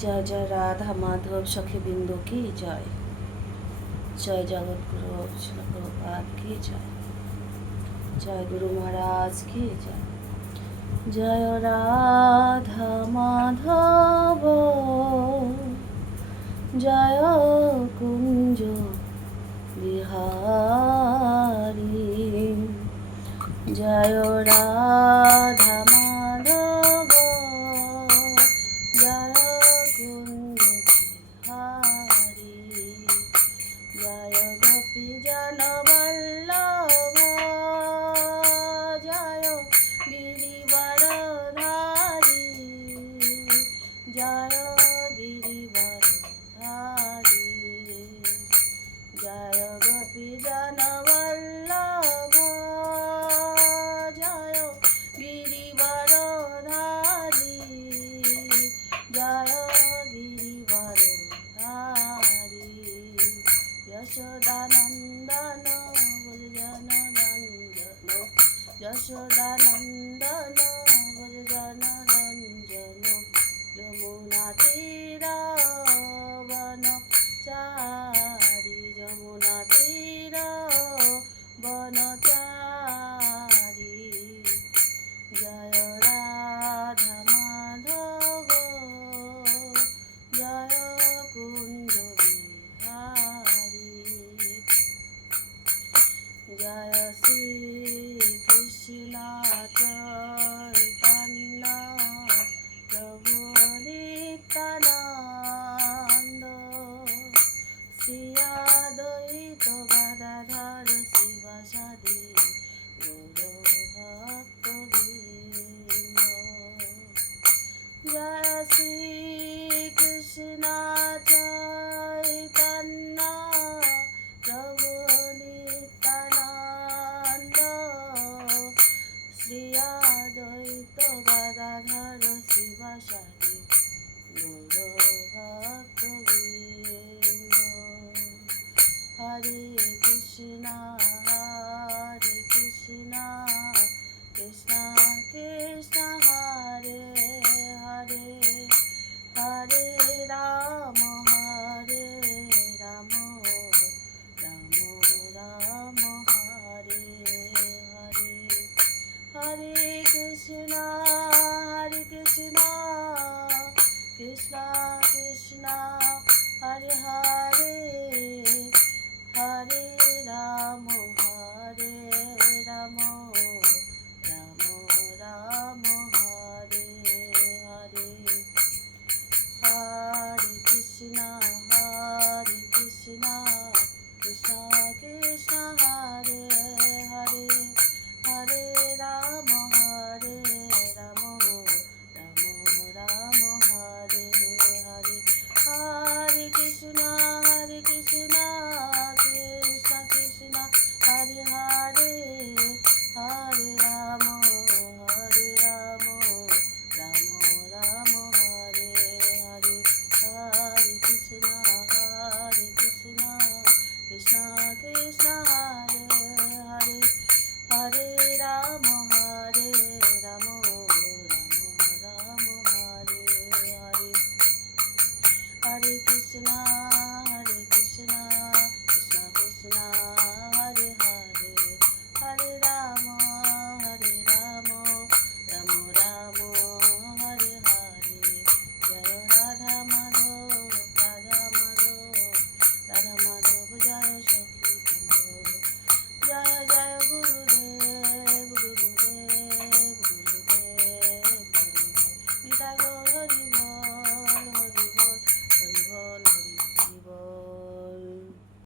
জয় জয় রাধা মাধব সখীবৃন্দ কি জয়। জয় জগৎগুরু শিল প্রভুপাদ কি জয়। জয় গুরু মহারাজ কি জয়। জয় রাধা মাধব জয় কুঞ্জ বিহারী। জয় রাধা মাধব জয় কুঞ্জ বিহারী। জয় গোপী জন বল্লভ জয় গিরিবরধারী। জয় গিরিবরধারী। জয় গোপী জন বল্লভ জয় গিরিবরধারী। জয় গিরিবরধারী। যশোদানন্দন ভোজন রঞ্জন যশোদানন্দন ভোজন রঞ্জন। যমুনা তীরবন চারি যমুনা তীর বনচারি। জয় রাধা মাধব জয় কুঞ্জ বিহারী। জয় শ্রী কৃষ্ণ চৈতন্য প্রভু নিত্যানন্দ। শ্রী অদ্বৈত গদাধর শিবাসাদি গৌর ভক্তবৃন্দ। জয় শ্রী কৃষ্ণ চৈতন্য প্রভু নিত্যানন্দ। শ্রী অদ্বৈত গদাধর শিবাসাদি গৌর ভক্তবৃন্দ। হরে কৃষ্ণ কৃষ্ণ কৃষ্ণ হরে হরে হরে রাম রাম রাম হরে হরে। হরে কৃষ্ণ কৃষ্ণ কৃষ্ণ হরে হরে